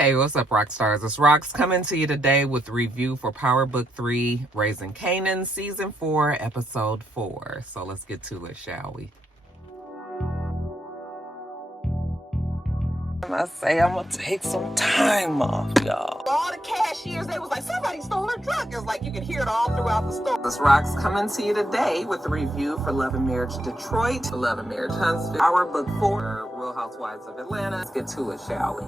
Hey, what's up, Roxstars? It's Rox coming to you today with the review for Power Book 3, Raising Kanan, Season 4, Episode 4. So let's get to it, shall we? I say I'm gonna take some time off, y'all. All the cashiers, they was like, somebody stole her truck. It's like you can hear it all throughout the store. This Rox coming to you today with the review for Love and Marriage Detroit, Love and Marriage Huntsville, Power Book 4, Real Housewives of Atlanta. Let's get to it, shall we?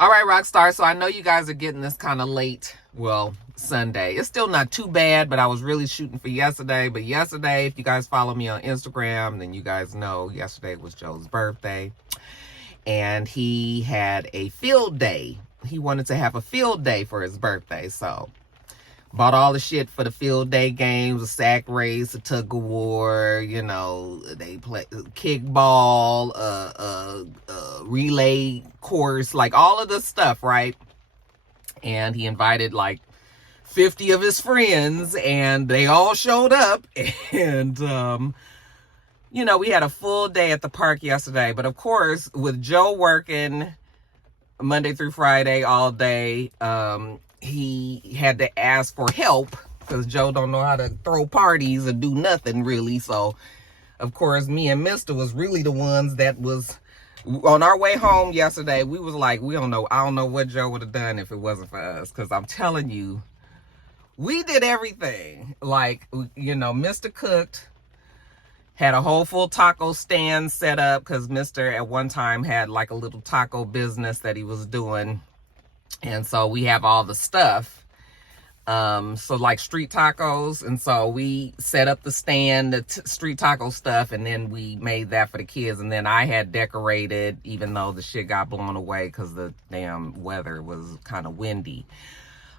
All right, Rockstar. So I know you guys are getting this kind of late. Well, Sunday. It's still not too bad, but I was really shooting for yesterday. But yesterday, if you guys follow me on Instagram, then you guys know yesterday was Joe's birthday. And he had a field day. He wanted to have a field day for his birthday. So bought all the shit for the field day games, a sack race, a tug of war, you know, they play kickball, relay course, like all of this stuff, right? And he invited like 50 of his friends and they all showed up. And, you know, we had a full day at the park yesterday. But of course, with Joe working Monday through Friday all day, he had to ask for help because Joe don't know how to throw parties or do nothing really. So, of course, me and Mister was really the ones that was on our way home yesterday. We was like, we don't know. I don't know what Joe would have done if it wasn't for us. Because I'm telling you, we did everything. Like, you know, Mister cooked, had a whole full taco stand set up because Mister at one time had like a little taco business that he was doing. And so we have all the stuff, so like street tacos. And so we set up the stand, the street taco stuff, and then we made that for the kids. And then I had decorated, even though the shit got blown away because the damn weather was kind of windy.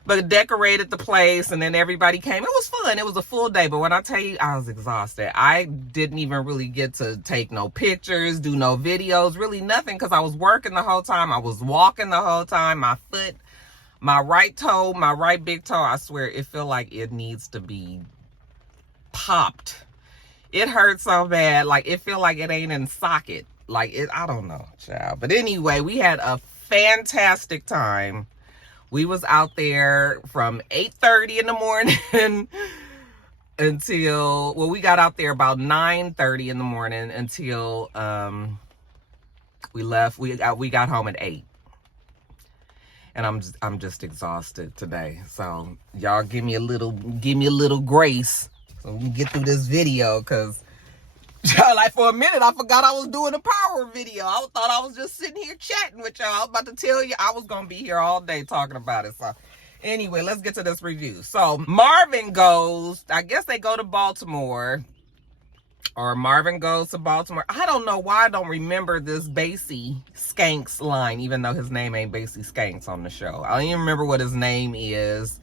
But decorated the place, and then everybody came. It was fun. It was a full day. But when I tell you, I was exhausted. I didn't even really get to take no pictures, do no videos, really nothing, because I was working the whole time. I was walking the whole time. My foot, my right toe, my right big toe, I swear, it feel like it needs to be popped. It hurts so bad. Like, it feel like it ain't in socket. Like, it, I don't know, child. But anyway, we had a fantastic time. We was out there from 8:30 in the morning until, well, we got out there about 9:30 in the morning until we left. We got home at 8. And I'm just exhausted today. So y'all give me a little grace so we can get through this video, because like for a minute I forgot I was doing a power video. I thought I was just sitting here chatting with y'all. I was about to tell you I was gonna be here all day talking about it. So anyway, let's get to this review. So Marvin goes, I guess they go to Baltimore, or Marvin goes to Baltimore. I don't know why I don't remember this Basie Skanks line, even though his name ain't Basie Skanks on the show. I don't even remember what his name is,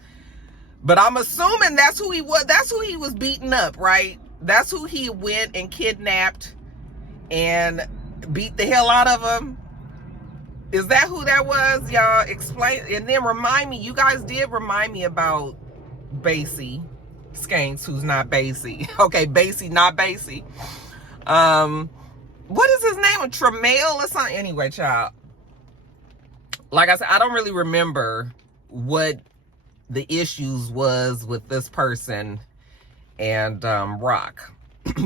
but I'm assuming that's who he was. That's who he was beating up, right? That's who he went and kidnapped and beat the hell out of him. Is that who that was? Y'all explain. And then remind me, you guys did remind me about Basie Skanks, who's not Basie. Okay, Basie, not Basie. What is his name? A Tremail or something? Anyway, child. Like I said, I don't really remember what the issues was with this person and Rock.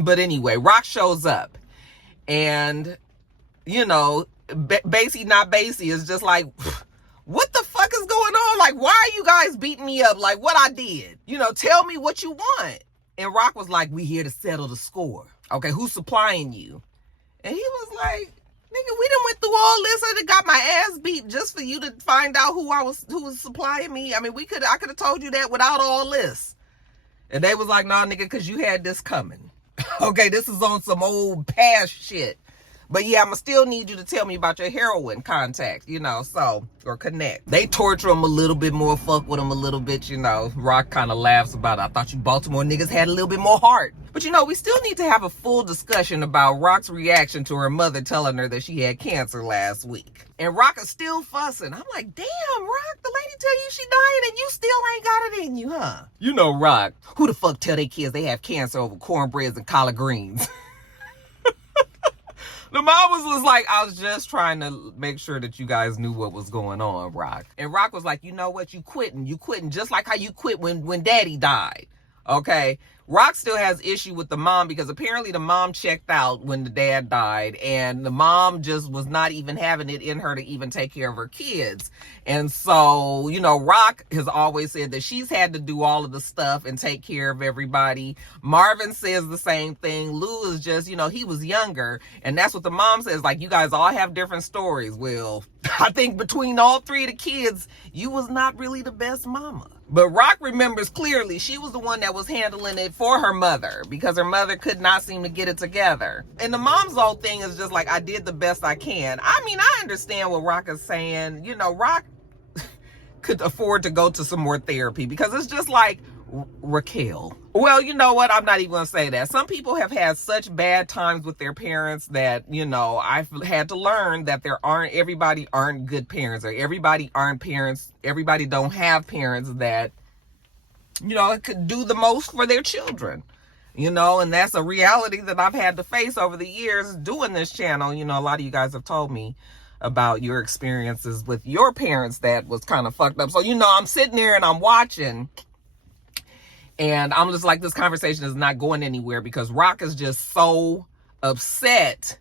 But anyway, Rock shows up, and you know, Basie not Basie is just like, what the fuck is going on? Like, why are you guys beating me up? Like, what I did? You know, tell me what you want. And Rock was like, we here to settle the score. Okay, who's supplying you? And he was like, nigga, we done went through all this. I done got my ass beat just for you to find out who was supplying me. I mean, I could have told you that without all this. And they was like, nah, nigga, because you had this coming. Okay, this is on some old past shit. But yeah, I'ma still need you to tell me about your heroin contact, you know, so, or connect. They torture him a little bit more, fuck with him a little bit, you know. Rock kind of laughs about it. I thought you Baltimore niggas had a little bit more heart. But you know, we still need to have a full discussion about Rock's reaction to her mother telling her that she had cancer last week. And Rock is still fussing. I'm like, damn, Rock, the lady tell you she dying and you still ain't got it in you, huh? You know, Rock, who the fuck tell their kids they have cancer over cornbreads and collard greens? The mom was like, I was just trying to make sure that you guys knew what was going on, Rock. And Rock was like, you know what? You quitting just like how you quit when daddy died. Okay. Rock still has issue with the mom because apparently the mom checked out when the dad died, and the mom just was not even having it in her to even take care of her kids. And so, you know, Rock has always said that she's had to do all of the stuff and take care of everybody. Marvin says the same thing. Lou is just, you know, he was younger, and that's what the mom says, like, you guys all have different stories. Well, I think between all three of the kids, you was not really the best mama. But Rock remembers clearly she was the one that was handling it for her mother because her mother could not seem to get it together. And the mom's whole thing is just like, I did the best I can. I mean, I understand what Rock is saying. You know, Rock could afford to go to some more therapy because it's just like, Raquel. Well, you know what? I'm not even going to say that. Some people have had such bad times with their parents that, you know, I've had to learn that everybody aren't good parents, or everybody aren't parents. Everybody don't have parents that, you know, could do the most for their children, you know, and that's a reality that I've had to face over the years doing this channel. You know, a lot of you guys have told me about your experiences with your parents that was kind of fucked up. So, you know, I'm sitting there and I'm watching, and I'm just like, this conversation is not going anywhere because Rock is just so upset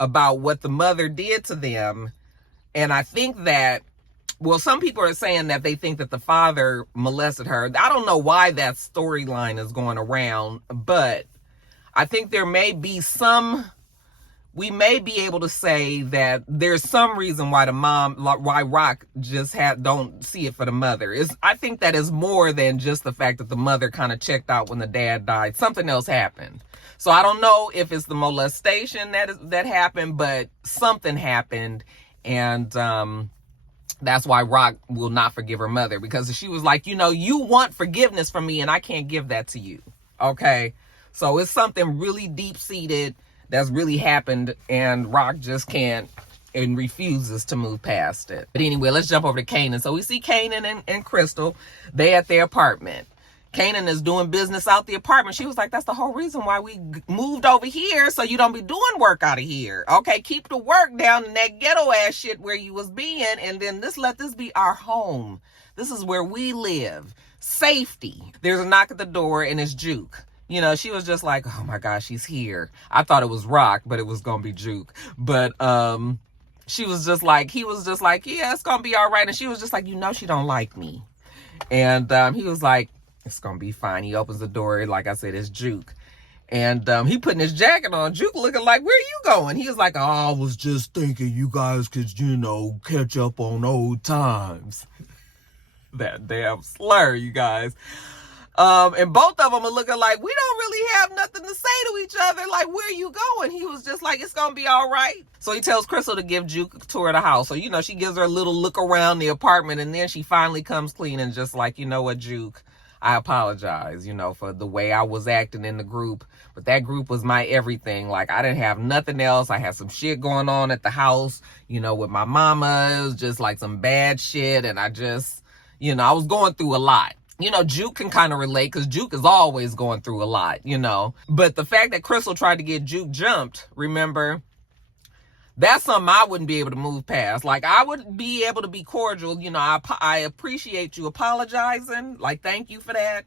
about what the mother did to them. And I think that, well, some people are saying that they think that the father molested her. I don't know why that storyline is going around, but I think there may be we may be able to say that there's some reason why why Rock just don't see it for the mother. I think that is more than just the fact that the mother kind of checked out when the dad died. Something else happened. So I don't know if it's the molestation that happened, but something happened. And that's why Rock will not forgive her mother, because she was like, you know, you want forgiveness from me and I can't give that to you. Okay. So it's something really deep-seated that's really happened, and Rock just can't and refuses to move past it. But anyway, let's jump over to Kanan. So we see Kanan and Crystal. They at their apartment. Kanan is doing business out the apartment. She was like, that's the whole reason why we moved over here, so you don't be doing work out of here. Okay, keep the work down in that ghetto ass shit where you was being, and then let this be our home. This is where we live. Safety. There's a knock at the door, and it's Juke. You know, she was just like, oh my gosh, she's here. I thought it was Rock, but it was going to be Juke. But he was just like, yeah, it's going to be all right. And she was just like, you know, she don't like me. And he was like, it's going to be fine. He opens the door. Like I said, it's Juke. And he putting his jacket on. Juke looking like, where are you going? He was like, oh, I was just thinking you guys could, you know, catch up on old times. That damn slur, you guys. And both of them are looking like, we don't really have nothing to say to each other. Like, where are you going? He was just like, it's going to be all right. So he tells Crystal to give Juke a tour of the house. So, you know, she gives her a little look around the apartment, and then she finally comes clean and just like, you know what, Juke, I apologize, you know, for the way I was acting in the group. But that group was my everything. Like, I didn't have nothing else. I had some shit going on at the house, you know, with my mama. It was just like some bad shit. And I just, you know, I was going through a lot. You know, Juke can kind of relate because Juke is always going through a lot, you know. But the fact that Crystal tried to get Juke jumped, remember, that's something I wouldn't be able to move past. Like, I would be able to be cordial. You know, I appreciate you apologizing. Like, thank you for that.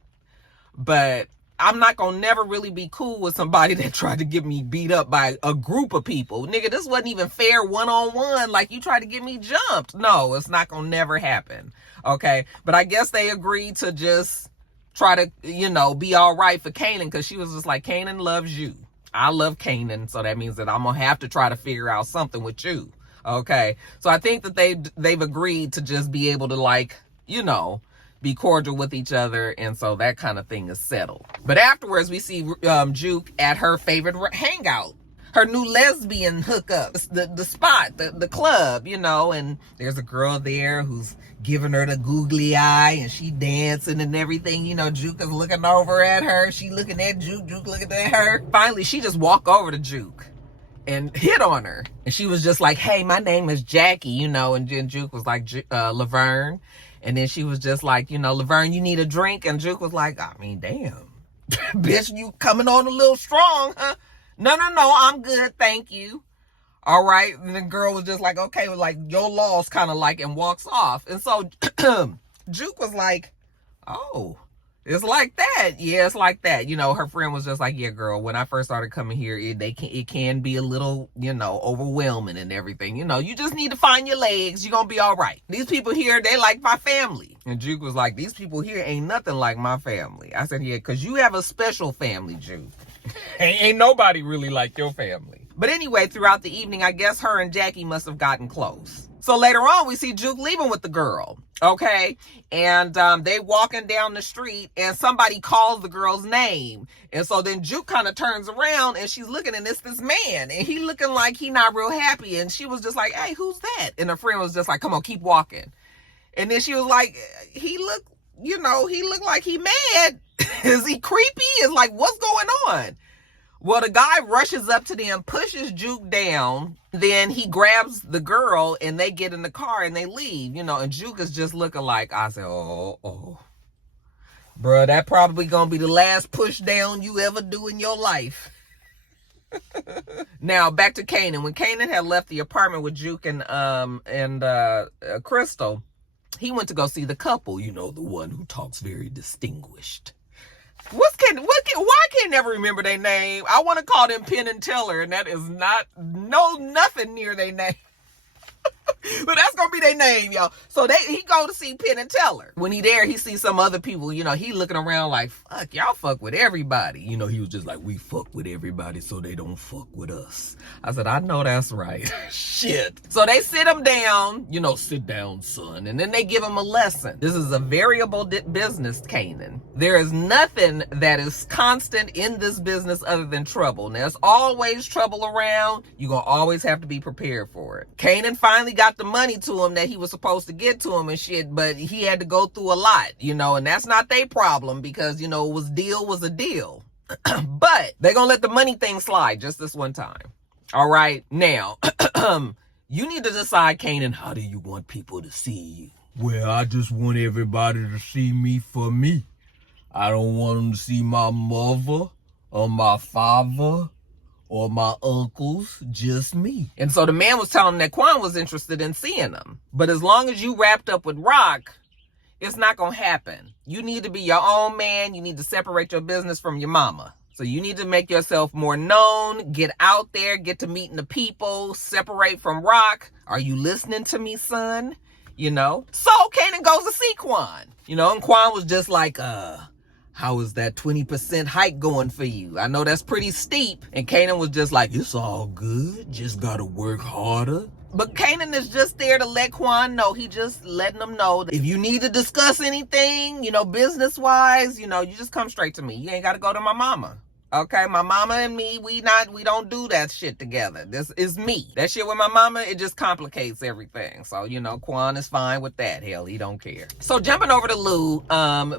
But I'm not going to never really be cool with somebody that tried to get me beat up by a group of people. Nigga, this wasn't even fair one-on-one. Like, you tried to get me jumped. No, it's not going to never happen. Okay, but I guess they agreed to just try to, you know, be all right for Kanan, because she was just like, Kanan loves you. I love Kanan, so that means that I'm going to have to try to figure out something with you. Okay, so I think that they've agreed to just be able to, like, you know, be cordial with each other, and so that kind of thing is settled. But afterwards, we see Juke at her favorite hangout. her new lesbian hookups, the spot, the club, you know, and there's a girl there who's giving her the googly eye, and she dancing and everything. You know, Juke is looking over at her. She looking at Juke, Juke looking at her. Finally, she just walked over to Juke and hit on her. And she was just like, hey, my name is Jackie, you know, and then Juke was like, Laverne. And then she was just like, you know, Laverne, you need a drink? And Juke was like, I mean, damn. Bitch, you coming on a little strong, huh? No, I'm good, thank you. All right. And the girl was just like, okay, like, your loss, kind of like, and walks off. And so Juke was like, oh, it's like that. Yeah, it's like that. You know, her friend was just like, yeah, girl, when I first started coming here, it can be a little, you know, overwhelming and everything. You know, you just need to find your legs. You're going to be all right. These people here, they like my family. And Juke was like, these people here ain't nothing like my family. I said, yeah, because you have a special family, Juke. Ain't nobody really like your family. But anyway, throughout the evening, I guess her and Jackie must have gotten close. So later on, we see Juke leaving with the girl, okay? And they walking down the street, and somebody calls the girl's name. And so then Juke kind of turns around, and she's looking, and it's this man. And he looking like he not real happy. And she was just like, hey, who's that? And her friend was just like, come on, keep walking. And then she was like, he looked like he mad. Is he creepy? It's like, what's going on? Well, the guy rushes up to them, pushes Juke down. Then he grabs the girl, and they get in the car, and they leave, you know, and Juke is just looking like, I said, oh. Bruh, that probably gonna be the last push down you ever do in your life. Now, back to Kanan. When Kanan had left the apartment with Juke and Crystal, he went to go see the couple, you know, the one who talks very distinguished. Why can't I never remember their name? I want to call them Penn and Teller, and that is nothing near their name. But that's gonna be their name, y'all. So he go to see Penn and Teller. When he there, he sees some other people, you know, he looking around like, fuck, y'all fuck with everybody. You know, he was just like, we fuck with everybody so they don't fuck with us. I said, I know that's right. Shit. So they sit him down, you know, sit down, son. And then they give him a lesson. This is a variable business, Kanan. There is nothing that is constant in this business other than trouble. Now, there's always trouble around. You're gonna always have to be prepared for it. Kanan finally got the money to him that he was supposed to get to him and shit, but he had to go through a lot, you know, and that's not their problem because, you know, was a deal. But they're gonna let the money thing slide just this one time. All right, now, you need to decide, Kanan, how do you want people to see you? Well, I just want everybody to see me for me. I don't want them to see my mother or my father or my uncles, just me. And so the man was telling him that Quan was interested in seeing him. But as long as you wrapped up with Rock, it's not going to happen. You need to be your own man. You need to separate your business from your mama. So you need to make yourself more known, get out there, get to meeting the people, separate from Rock. Are you listening to me, son? You know? So Kanan goes to see Quan. You know, and Quan was just like, how is that 20% hike going for you? I know that's pretty steep. And Kanan was just like, it's all good. Just gotta work harder. But Kanan is just there to let Quan know. He just letting them know that if you need to discuss anything, you know, business-wise, you know, you just come straight to me. You ain't gotta go to my mama. Okay, my mama and me, we don't do that shit together. This is me. That shit with my mama, it just complicates everything. So, you know, Quan is fine with that. Hell, he don't care. So jumping over to Lou,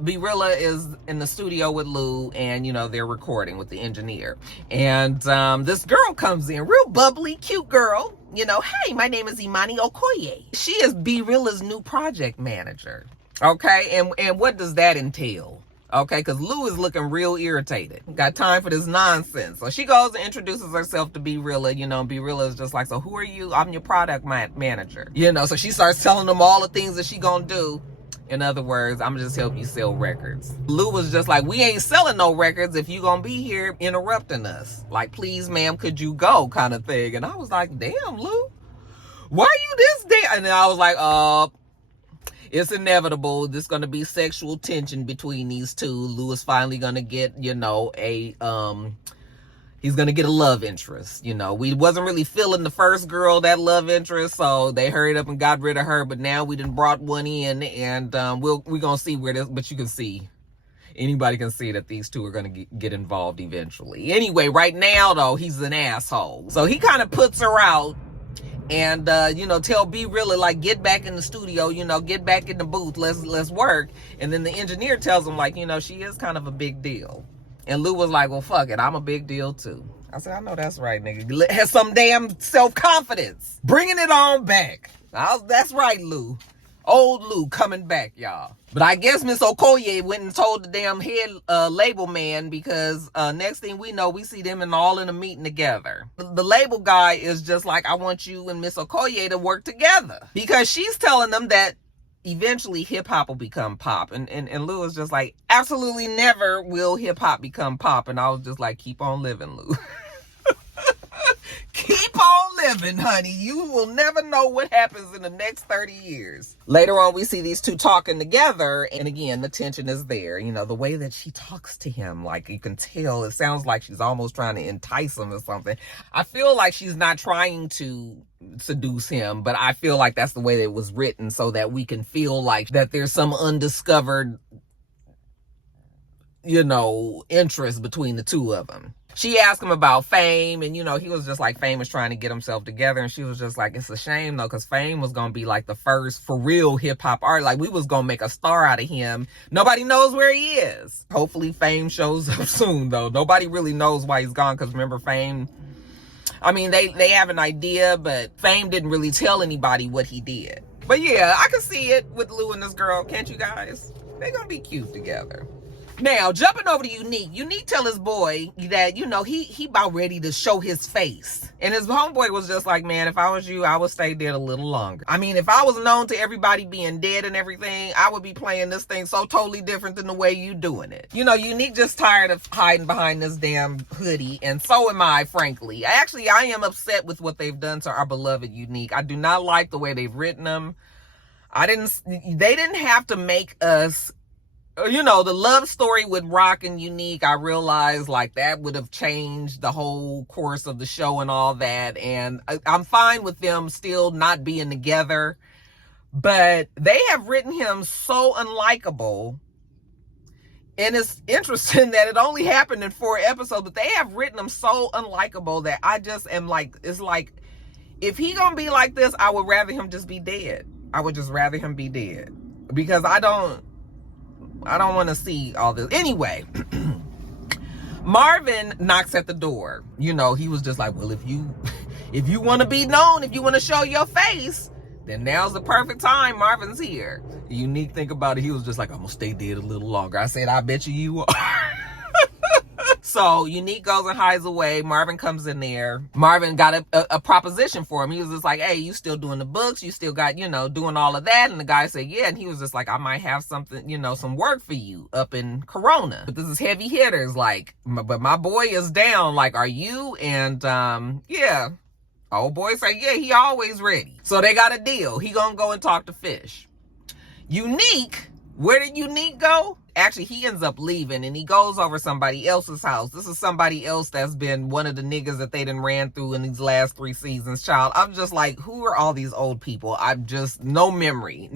B-Rilla is in the studio with Lou, and, you know, they're recording with the engineer. And this girl comes in, real bubbly, cute girl. You know, hey, my name is Imani Okoye. She is B-Rilla's new project manager. Okay, and what does that entail? Okay, because Lou is looking real irritated. Got time for this nonsense. So she goes and introduces herself to B-Rilla. You know, B-Rilla is just like, so who are you? I'm your product manager. You know, so she starts telling them all the things that she gonna do. In other words, I'm just help you sell records. Lou was just like, we ain't selling no records if you gonna be here interrupting us. Like, please, ma'am, could you go kind of thing. And I was like, damn, Lou, why are you this damn? And then I was like, it's inevitable. There's going to be sexual tension between these two. Lou is finally going to get, you know, he's going to get a love interest. You know, we wasn't really feeling the first girl, that love interest. So they hurried up and got rid of her. But now we done brought one in, and we're going to see where this, but you can see Anybody can see that these two are going to get involved eventually. Anyway, right now, though, he's an asshole. So he kind of puts her out and, tell B really, like, get back in the studio, get back in the booth. Let's work. And then the engineer tells him, like, she is kind of a big deal. And Lou was like, well, fuck it. I'm a big deal, too. I said, I know that's right, nigga. Has some damn self-confidence. Bringing it on back. That's right, Lou. Old Lou coming back, y'all. But I guess Miss Okoye went and told the damn head label man, because next thing we know, we see them all in a meeting together. The label guy is just like, I want you and Miss Okoye to work together. Because she's telling them that eventually hip-hop will become pop. And Lou is just like, absolutely never will hip-hop become pop. And I was just like, keep on living, Lou. Keep on living, honey. You will never know what happens in the next 30 years. Later on, we see these two talking together. And again, the tension is there. The way that she talks to him, like, you can tell, it sounds like she's almost trying to entice him or something. I feel like she's not trying to seduce him, but I feel like that's the way that it was written, so that we can feel like that there's some undiscovered, interest between the two of them. She asked him about Fame, and, he was just like, Fame is trying to get himself together. And she was just like, it's a shame, though, because Fame was going to be like the first for real hip-hop art. Like, we was going to make a star out of him. Nobody knows where he is. Hopefully Fame shows up soon, though. Nobody really knows why he's gone, because remember, Fame, I mean, they have an idea, but Fame didn't really tell anybody what he did. But yeah, I can see it with Lou and this girl. Can't you guys? They're going to be cute together. Now, jumping over to Unique tell his boy that, he about ready to show his face. And his homeboy was just like, man, if I was you, I would stay dead a little longer. I mean, if I was known to everybody being dead and everything, I would be playing this thing so totally different than the way you doing it. Unique just tired of hiding behind this damn hoodie, and so am I, frankly. Actually, I am upset with what they've done to our beloved Unique. I do not like the way they've written him. They didn't have to make us, the love story with Rock and Unique, I realized like that would have changed the whole course of the show and all that. And I'm fine with them still not being together, but they have written him so unlikable. And it's interesting that it only happened in 4 episodes, but they have written him so unlikable that I just am like, it's like, if he gonna be like this, I would rather him just be dead. I would just rather him be dead, because I don't want to see all this. Anyway, Marvin knocks at the door. He was just like, well, if you want to be known, if you want to show your face, then now's the perfect time. Marvin's here. Unique, think about it. He was just like, I'm going to stay dead a little longer. I said, I bet you are. So Unique goes and hides away. Marvin comes in there. Marvin got a proposition for him. He was just like, hey, you still doing the books? You still got, doing all of that? And the guy said, yeah. And he was just like, I might have something, some work for you up in Corona. But this is heavy hitters. Like, but my boy is down. Like, are you? And yeah. Old boy said, yeah, he always ready. So they got a deal. He gonna go and talk to Fish. Unique, where did Unique go? Actually, he ends up leaving and he goes over somebody else's house. This is somebody else that's been one of the niggas that they done ran through in these last 3 seasons, child. I'm just like, who are all these old people? I'm just, no memory.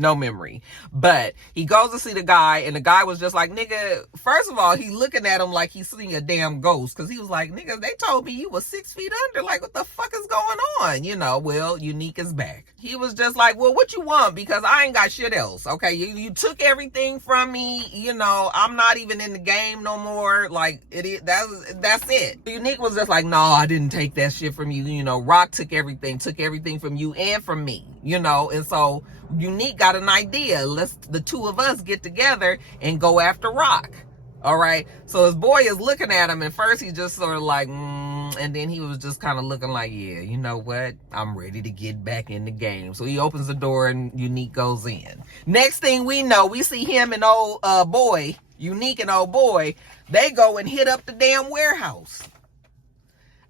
But he goes to see the guy, and the guy was just like, nigga, first of all, he looking at him like he's seeing a damn ghost. Cause he was like, nigga, they told me you was 6 feet under. Like, what the fuck is going on? Well, Unique is back. He was just like, well, what you want? Because I ain't got shit else. Okay. You took everything from me. I'm not even in the game no more. Like, that's it. Unique was just like, no, I didn't take that shit from you. Rock took everything from you and from me, and so Unique got an idea. Let's the two of us get together and go after Rock. All right. So his boy is looking at him, and first he just sort of like, and then he was just kind of looking like, yeah, you know what? I'm ready to get back in the game. So he opens the door and Unique goes in. Next thing we know, we see him and old boy, Unique and old boy, they go and hit up the damn warehouse.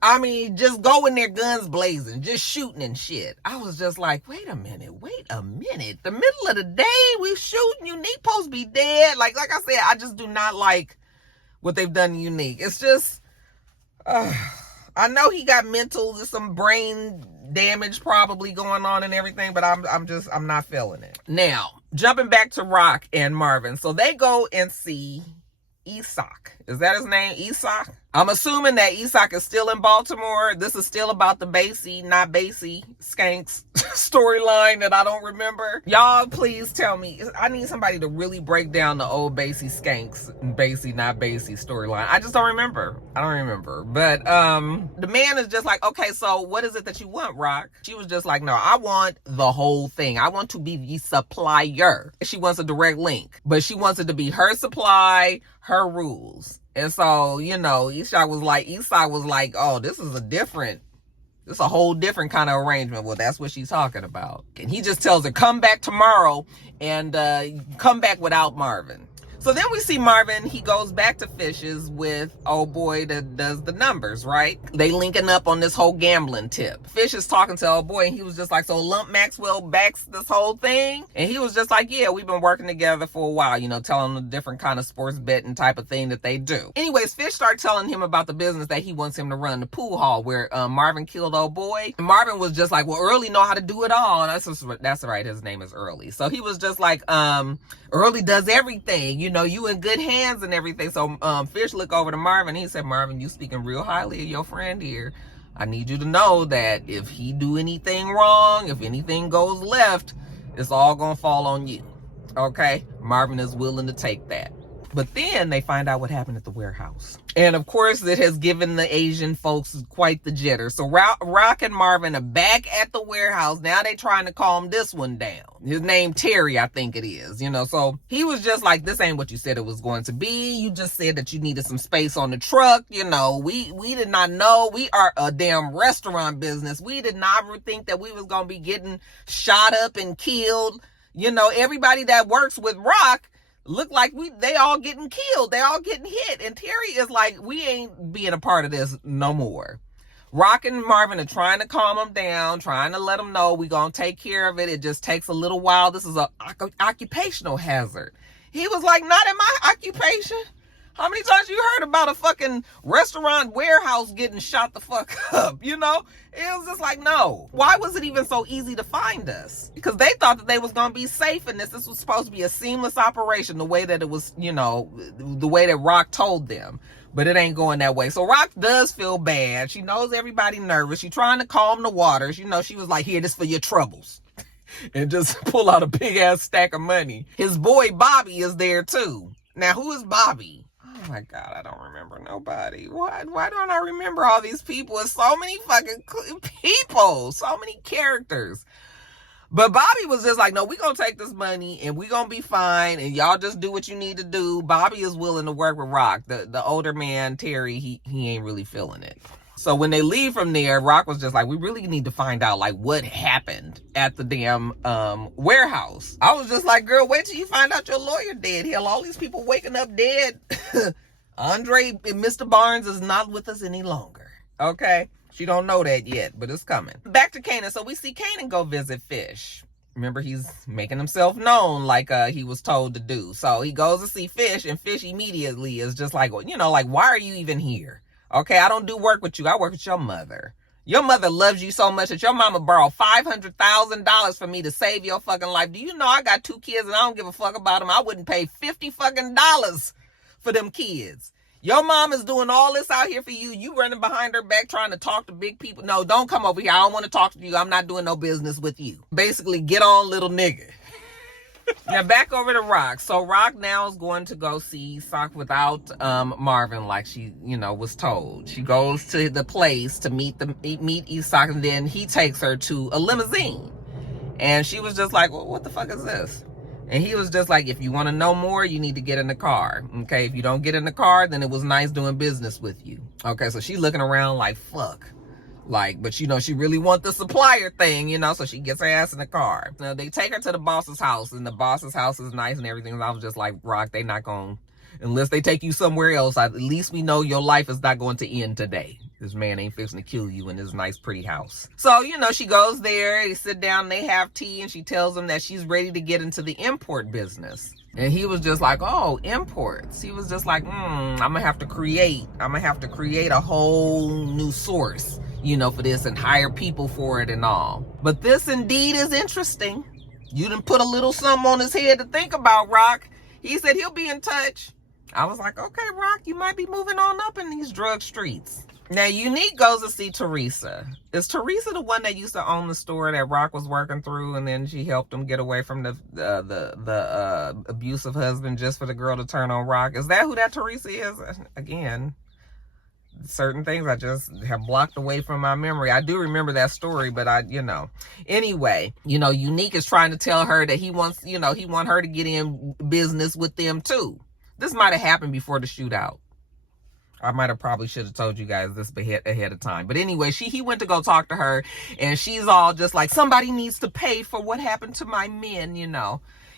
I mean, just go in there guns blazing, just shooting and shit. I was just like, wait a minute. The middle of the day, we shooting, Unique supposed to be dead. Like I said, I just do not like what they've done to Unique. It's just, I know he got there's some brain damage probably going on and everything, but I'm not feeling it. Now, jumping back to Rock and Marvin. So they go and see Isak. Is that his name? Isak? I'm assuming that Isak is still in Baltimore. This is still about the Basie, not Basie, Skanks storyline that I don't remember. Y'all, please tell me. I need somebody to really break down the old Basie, Skanks, Basie, not Basie storyline. I just don't remember. I don't remember. But the man is just like, okay, so what is it that you want, Rock? She was just like, no, I want the whole thing. I want to be the supplier. She wants a direct link, but she wants it to be her supply, her rules. And so, you know, Isak was like, oh, this is a whole different kind of arrangement. Well, that's what she's talking about. And he just tells her, come back tomorrow and come back without Marvin. So then we see Marvin, he goes back to Fish's with old boy that does the numbers, right? They linking up on this whole gambling tip. Fish is talking to old boy and he was just like, so Lump Maxwell backs this whole thing? And he was just like, yeah, we've been working together for a while, you know, telling him the different kind of sports betting type of thing that they do. Anyways, Fish started telling him about the business that he wants him to run, the pool hall where Marvin killed old boy. And Marvin was just like, well, Early know how to do it all. And that's right, his name is Early. So he was just like, Early does everything, you know, you in good hands and everything. So Fish looked over to Marvin. He said, Marvin, you speaking real highly of your friend here. I need you to know that if he do anything wrong, if anything goes left, it's all gonna fall on you. Okay? Marvin is willing to take that. But then they find out what happened at the warehouse. And of course, it has given the Asian folks quite the jitter. So Rock and Marvin are back at the warehouse. Now they trying to calm this one down. His name Terry, I think it is. You know, so he was just like, this ain't what you said it was going to be. You just said that you needed some space on the truck. You know, we did not know. We are a damn restaurant business. We did not think that we was going to be getting shot up and killed. You know, everybody that works with Rock look like they all getting killed. They all getting hit. And Terry is like, we ain't being a part of this no more. Rock and Marvin are trying to calm him down, trying to let him know we gonna take care of it. It just takes a little while. This is a occupational hazard. He was like, not in my occupation. How many times you heard about a fucking restaurant warehouse getting shot the fuck up, you know? It was just like, no. Why was it even so easy to find us? Because they thought that they was going to be safe in this. This was supposed to be a seamless operation, the way that it was, you know, the way that Rock told them. But it ain't going that way. So Rock does feel bad. She knows everybody nervous. She's trying to calm the waters. You know, she was like, here, this for your troubles. And just pull out a big ass stack of money. His boy Bobby is there too. Now, who is Bobby? Oh my God, I don't remember nobody. Why don't I remember all these people? It's so many fucking people, so many characters. But Bobby was just like, no, we gonna take this money and we gonna be fine and y'all just do what you need to do. Bobby is willing to work with Rock. The older man, Terry, he ain't really feeling it. So when they leave from there, Rock was just like, we really need to find out like what happened at the damn warehouse. I was just like, girl, wait till you find out your lawyer dead. Hell, all these people waking up dead. Andre, Mr. Barnes is not with us any longer. Okay? She don't know that yet, but it's coming. Back to Kanan. So we see Kanan go visit Fish. Remember, he's making himself known like he was told to do. So he goes to see Fish, and Fish immediately is just like, well, you know, like, why are you even here? Okay, I don't do work with you. I work with your mother. Your mother loves you so much that your mama borrowed $500,000 for me to save your fucking life. Do you know I got 2 kids and I don't give a fuck about them? I wouldn't pay $50 fucking for them kids. Your mom is doing all this out here for you. You running behind her back trying to talk to big people. No, don't come over here. I don't want to talk to you. I'm not doing no business with you. Basically, get on, little nigga. Now back over to Rock. So Rock now is going to go see Isak without Marvin, like she, you know, was told. She goes to the place to meet Isak, and then he takes her to a limousine. And she was just like, well, what the fuck is this? And he was just like, if you want to know more, you need to get in the car. Okay, if you don't get in the car, then it was nice doing business with you. Okay, so she's looking around like, fuck. Like, but you know, she really want the supplier thing, you know, so she gets her ass in the car. Now, they take her to the boss's house, and the boss's house is nice and everything. And I was just like, Rock, they not going, unless they take you somewhere else, at least we know your life is not going to end today. This man ain't fixing to kill you in this nice, pretty house. So, you know, she goes there, they sit down, they have tea, and she tells him that she's ready to get into the import business. And he was just like, oh, imports. He was just like, I'm gonna have to create a whole new source, you know, for this and hire people for it and all. But this indeed is interesting. You done put a little something on his head to think about, Rock. He said he'll be in touch. I was like, okay, Rock, you might be moving on up in these drug streets. Now, Unique goes to see Teresa. Is Teresa the one that used to own the store that Rock was working through, and then she helped him get away from the abusive husband just for the girl to turn on Rock? Is that who that Teresa is? Again, certain things I just have blocked away from my memory. I do remember that story, but anyway, Unique is trying to tell her that he wants her to get in business with them too. This might have happened before the shootout. I might have probably should have told you guys this ahead of time. But anyway, he went to go talk to her, and she's all just like, somebody needs to pay for what happened to my men,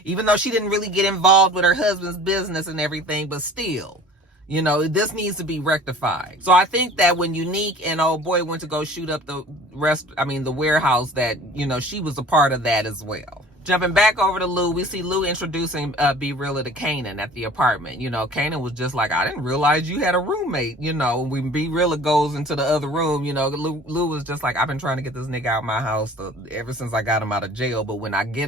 even though she didn't really get involved with her husband's business and everything, but still, this needs to be rectified. So I think that when Unique and old boy went to go shoot up the warehouse, that, she was a part of that as well. Jumping back over to Lou, we see Lou introducing Be Realer to Kanan at the apartment. Kanan was just like, I didn't realize you had a roommate. When Be Realer goes into the other room, Lou was just like, I've been trying to get this nigga out of my house ever since I got him out of jail. But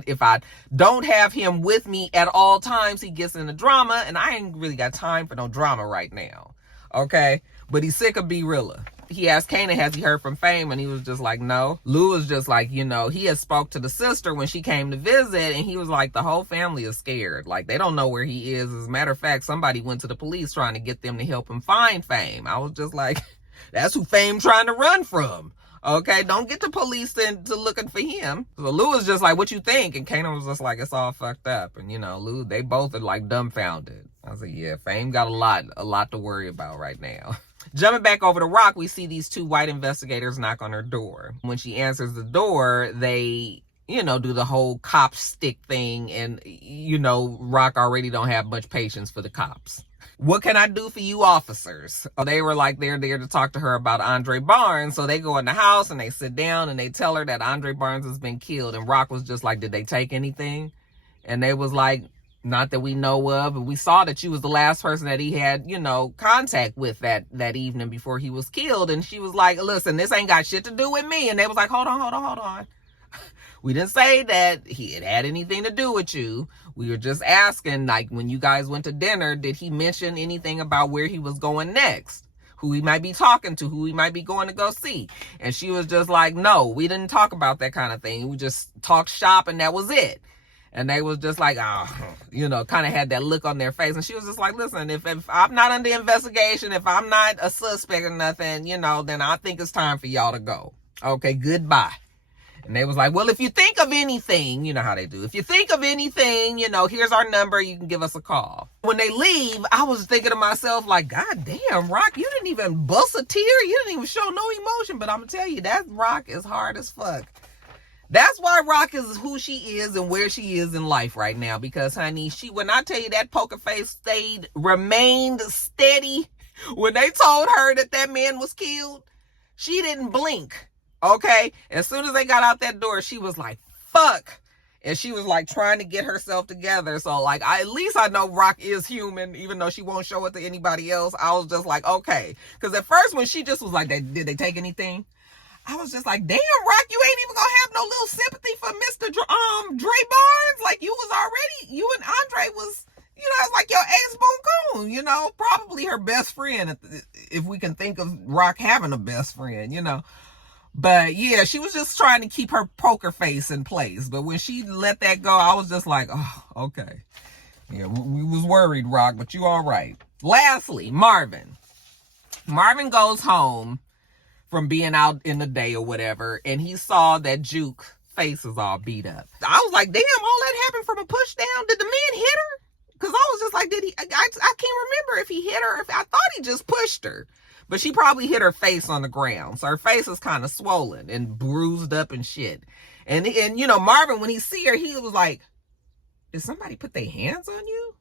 if I don't have him with me at all times, he gets into drama, and I ain't really got time for no drama right now. Okay? But he's sick of Be Realer. He asked Kanan, has he heard from Fame? And he was just like, no. Lou was just like, he had spoke to the sister when she came to visit, and he was like, the whole family is scared. Like, they don't know where he is. As a matter of fact, somebody went to the police trying to get them to help him find Fame. I was just like, that's who Fame trying to run from. Okay, don't get the police into looking for him. So Lou was just like, what you think? And Kanan was just like, it's all fucked up. And, Lou, they both are like dumbfounded. I was like, yeah, Fame got a lot to worry about right now. Jumping back over to Rock, we see these two white investigators knock on her door. When she answers the door, they, do the whole cop stick thing. And, Rock already don't have much patience for the cops. What can I do for you officers? They were like, they're there to talk to her about Andre Barnes. So they go in the house and they sit down and they tell her that Andre Barnes has been killed. And Rock was just like, did they take anything? And they was like, not that we know of, but we saw that she was the last person that he had, contact with that evening before he was killed. And she was like, listen, this ain't got shit to do with me. And they was like, hold on. We didn't say that he had anything to do with you. We were just asking, like, when you guys went to dinner, did he mention anything about where he was going next? Who he might be talking to, who he might be going to go see? And she was just like, no, we didn't talk about that kind of thing. We just talked shop and that was it. And they was just like, kind of had that look on their face. And she was just like, listen, if I'm not under investigation, if I'm not a suspect or nothing, then I think it's time for y'all to go. Okay, goodbye. And they was like, well, if you think of anything, you know how they do. If you think of anything, here's our number. You can give us a call. When they leave, I was thinking to myself, like, God damn, Rock, you didn't even bust a tear. You didn't even show no emotion. But I'm going to tell you, that Rock is hard as fuck. That's why Rock is who she is and where she is in life right now. Because, honey, when I tell you that poker face remained steady when they told her that man was killed, she didn't blink. Okay? As soon as they got out that door, she was like, fuck. And she was like trying to get herself together. So like, at least I know Rock is human, even though she won't show it to anybody else. I was just like, okay. Because at first when she just was like, did they take anything? I was just like, damn, Rock, you ain't even gonna have no little sympathy for Mr. Dre Barnes. Like, you and Andre was, it's like your ex-boon, probably her best friend, if we can think of Rock having a best friend, But yeah, she was just trying to keep her poker face in place. But when she let that go, I was just like, oh, okay. Yeah, we was worried, Rock, but you all right. Lastly, Marvin. Marvin goes home from being out in the day or whatever, and he saw that Juke face is all beat up. I was like, damn, all that happened from a push down. Did the man hit her? Because I was just like, did he? I can't remember if he hit her. I thought he just pushed her. But she probably hit her face on the ground. So her face is kind of swollen and bruised up and shit. And Marvin, when he see her, he was like, did somebody put their hands on you?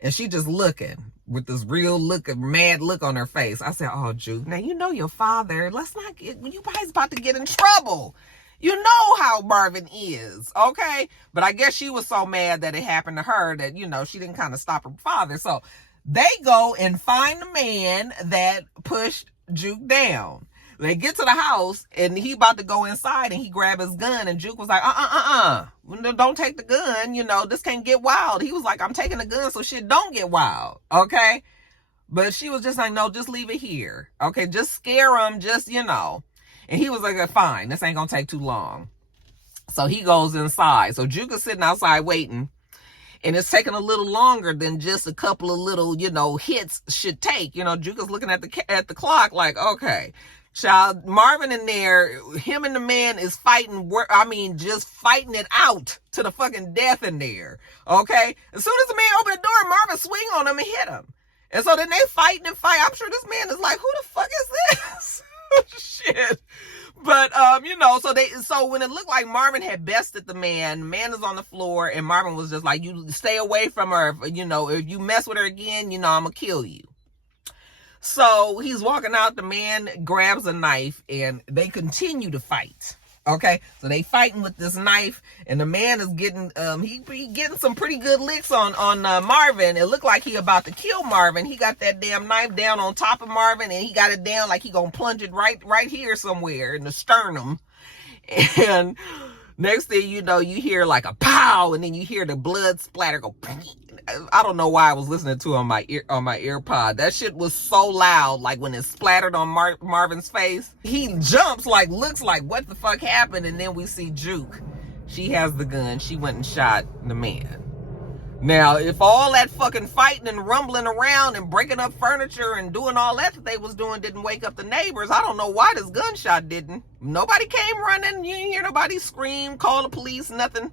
And she just looking with this real mad look on her face. I said, oh, Juke, now you know your father. Let's not get, you guys about to get in trouble. You know how Marvin is, okay? But I guess she was so mad that it happened to her that, she didn't kind of stop her father. So they go and find the man that pushed Juke down. They get to the house, and he about to go inside, and he grab his gun, and Juke was like, don't take the gun, you know, this can't get wild. He was like, I'm taking the gun so shit don't get wild, okay? But she was just like, no, just leave it here, okay? Just scare him, just, you know. And he was like, fine, this ain't gonna take too long. So he goes inside. So Juke is sitting outside waiting, and it's taking a little longer than just a couple of little, you know, hits should take. You know, Juke is looking at the clock like, okay, child, Marvin in there, him and the man is fighting, just fighting it out to the fucking death in there, okay? As soon as the man opened the door, Marvin swing on him and hit him. And so then they fighting and fight. I'm sure this man is like, who the fuck is this? Shit. But, you know, so when it looked like Marvin had bested the man is on the floor, and Marvin was just like, you stay away from her. You know, if you mess with her again, you know, I'm gonna kill you. So he's walking out, the man grabs a knife, and they continue to fight. Okay, so they fighting with this knife, and the man is getting he getting some pretty good licks on Marvin. It looked like he about to kill Marvin. He got that damn knife down on top of Marvin, and he got it down like he gonna plunge it right here somewhere in the sternum. And next thing you know, you hear like a pow, and then you hear the blood splatter go. I don't know why I was listening to it on my earpod. That shit was so loud, like when it splattered on Marvin's face. He jumps, like, looks like, what the fuck happened? And then we see Juke. She has the gun. She went and shot the man. Now, if all that fucking fighting and rumbling around and breaking up furniture and doing all that they was doing didn't wake up the neighbors, I don't know why this gunshot didn't. Nobody came running. You didn't hear nobody scream, call the police, nothing.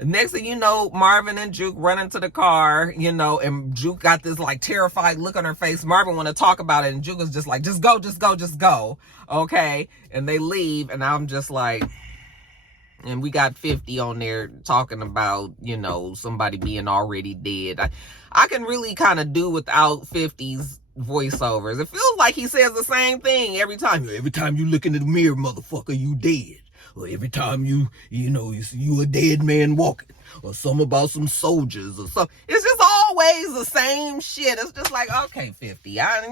Next thing you know, Marvin and Juke run into the car, you know, and Juke got this like terrified look on her face. Marvin want to talk about it, and Juke was just like, just go. Okay. And they leave, and I'm just like, and we got 50 on there talking about, you know, somebody being already dead. I can really kind of do without 50's voiceovers. It feels like he says the same thing every time. Every time you look in the mirror, motherfucker, you dead. Or every time you a dead man walking, or something about some soldiers or something. It's just always the same shit. It's just like, okay, 50, I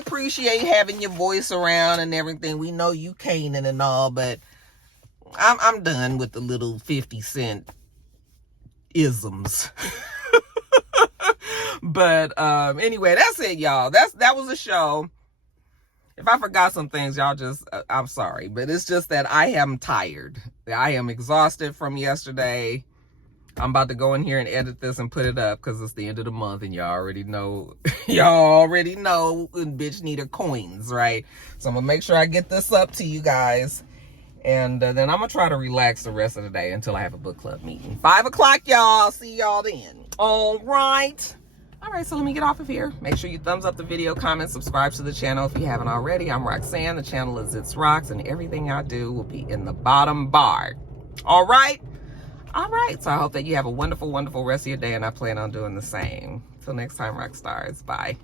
appreciate having your voice around and everything. We know you Kanan and all, but I'm done with the little 50 Cent isms. But anyway, that's it, y'all. That was a show. If I forgot some things, y'all just, I'm sorry. But it's just that I am tired. I am exhausted from yesterday. I'm about to go in here and edit this and put it up because it's the end of the month, and y'all already know, bitch need her coins, right? So I'm going to make sure I get this up to you guys. And then I'm going to try to relax the rest of the day until I have a book club meeting. 5 o'clock, y'all. See y'all then. All right. All right, so let me get off of here. Make sure you thumbs up the video, comment, subscribe to the channel if you haven't already. I'm Roxanne. The channel is itsrox, and everything I do will be in the bottom bar. All right? All right. So I hope that you have a wonderful, wonderful rest of your day, and I plan on doing the same. Till next time, Roxstars. Bye.